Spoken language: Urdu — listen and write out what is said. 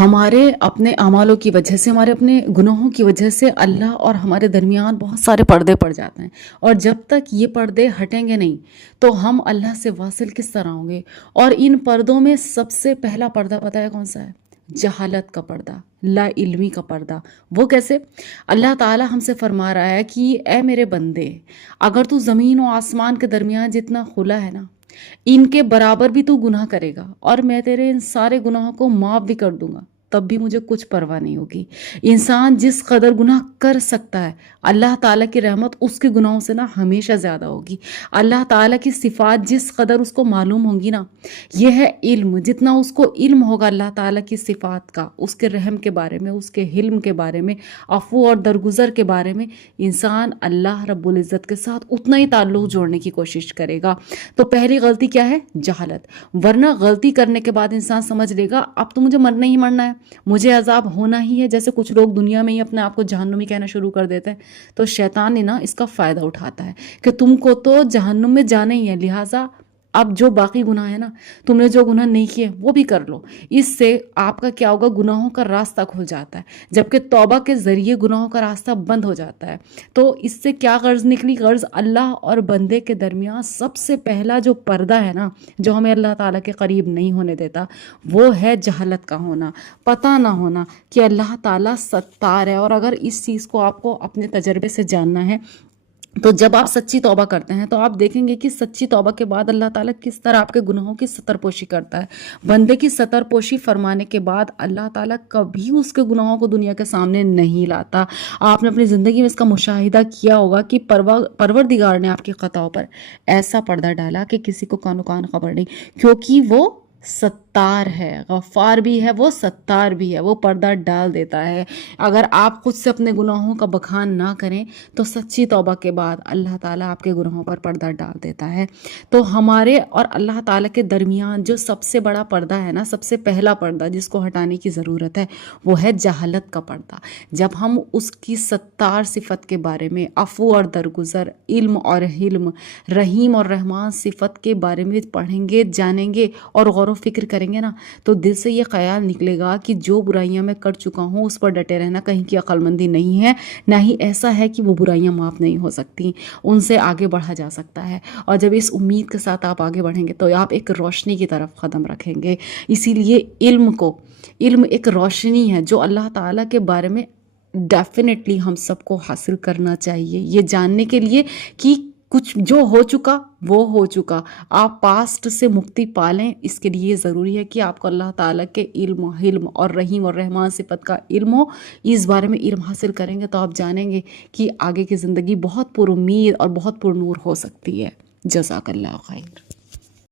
ہمارے اپنے اعمالوں کی وجہ سے، ہمارے اپنے گناہوں کی وجہ سے اللہ اور ہمارے درمیان بہت سارے پردے پڑ جاتے ہیں، اور جب تک یہ پردے ہٹیں گے نہیں تو ہم اللہ سے واصل کس طرح ہوں گے؟ اور ان پردوں میں سب سے پہلا پردہ پتہ ہے کون سا ہے؟ جہالت کا پردہ، لا علمی کا پردہ۔ وہ کیسے؟ اللہ تعالی ہم سے فرما رہا ہے کہ اے میرے بندے، اگر تو زمین و آسمان کے درمیان جتنا خلا ہے نا، ان کے برابر بھی تو گناہ کرے گا اور میں تیرے ان سارے گناہوں کو معاف بھی کر دوں گا، تب بھی مجھے کچھ پرواہ نہیں ہوگی۔ انسان جس قدر گناہ کر سکتا ہے، اللہ تعالیٰ کی رحمت اس کے گناہوں سے نا ہمیشہ زیادہ ہوگی۔ اللہ تعالیٰ کی صفات جس قدر اس کو معلوم ہوں گی نا، یہ ہے علم، جتنا اس کو علم ہوگا اللہ تعالیٰ کی صفات کا، اس کے رحم کے بارے میں، اس کے حلم کے بارے میں، عفو اور درگزر کے بارے میں، انسان اللہ رب العزت کے ساتھ اتنا ہی تعلق جوڑنے کی کوشش کرے گا۔ تو پہلی غلطی کیا ہے؟ جہالت۔ ورنہ غلطی کرنے کے بعد انسان سمجھ لے گا اب تو مجھے مرنا ہی مرنا ہے، مجھے عذاب ہونا ہی ہے، جیسے کچھ لوگ دنیا میں ہی اپنے آپ کو جہنمی کہنا شروع کر دیتے ہیں، تو شیطان نے نا اس کا فائدہ اٹھاتا ہے کہ تم کو تو جہنم میں جانا ہی ہے، لہٰذا اب جو باقی گناہ ہے نا، تم نے جو گناہ نہیں کیے وہ بھی کر لو۔ اس سے آپ کا کیا ہوگا؟ گناہوں کا راستہ کھل جاتا ہے، جبکہ توبہ کے ذریعے گناہوں کا راستہ بند ہو جاتا ہے۔ تو اس سے کیا غرض نکلی؟ غرض اللہ اور بندے کے درمیان سب سے پہلا جو پردہ ہے نا، جو ہمیں اللہ تعالیٰ کے قریب نہیں ہونے دیتا، وہ ہے جہالت کا ہونا، پتہ نہ ہونا کہ اللہ تعالیٰ ستار ہے۔ اور اگر اس چیز کو آپ کو اپنے تجربے سے جاننا ہے تو جب آپ سچی توبہ کرتے ہیں تو آپ دیکھیں گے کہ سچی توبہ کے بعد اللہ تعالیٰ کس طرح آپ کے گناہوں کی ستر پوشی کرتا ہے۔ بندے کی ستر پوشی فرمانے کے بعد اللہ تعالیٰ کبھی اس کے گناہوں کو دنیا کے سامنے نہیں لاتا۔ آپ نے اپنی زندگی میں اس کا مشاہدہ کیا ہوگا کہ پروردگار نے آپ کی خطاؤں پر ایسا پردہ ڈالا کہ کسی کو کانو کان خبر نہیں، کیونکہ وہ ستار ہے، غفار بھی ہے، وہ ستار بھی ہے، وہ پردہ ڈال دیتا ہے۔ اگر آپ خود سے اپنے گناہوں کا بخان نہ کریں تو سچی توبہ کے بعد اللہ تعالیٰ آپ کے گناہوں پر پردہ ڈال دیتا ہے۔ تو ہمارے اور اللہ تعالیٰ کے درمیان جو سب سے بڑا پردہ ہے نا، سب سے پہلا پردہ جس کو ہٹانے کی ضرورت ہے، وہ ہے جہالت کا پردہ۔ جب ہم اس کی ستار صفت کے بارے میں، عفو اور درگزر، علم اور حلم، رحیم اور رحمان صفت کے بارے میں پڑھیں گے، جانیں گے اور غور و فکر کریں گے نا، تو دل سے یہ خیال نکلے گا کہ جو برائیاں میں کر چکا ہوں اس پر ڈٹے رہنا کہیں کی عقل مندی نہیں ہے، نہ ہی ایسا ہے کہ وہ برائیاں معاف نہیں ہو سکتی، ان سے آگے بڑھا جا سکتا ہے۔ اور جب اس امید کے ساتھ آپ آگے بڑھیں گے تو آپ ایک روشنی کی طرف قدم رکھیں گے۔ اسی لیے علم ایک روشنی ہے جو اللہ تعالیٰ کے بارے میں ڈیفینیٹلی ہم سب کو حاصل کرنا چاہیے، یہ جاننے کے لیے کہ کچھ جو ہو چکا وہ ہو چکا، آپ پاسٹ سے مکتی پالیں۔ اس کے لیے ضروری ہے کہ آپ کو اللہ تعالیٰ کے علم، حلم اور رحیم اور رحمان صفت کا علم ہو۔ اس بارے میں علم حاصل کریں گے تو آپ جانیں گے کہ آگے کی زندگی بہت پر امید اور بہت پر نور ہو سکتی ہے۔ جزاک اللہ خیر۔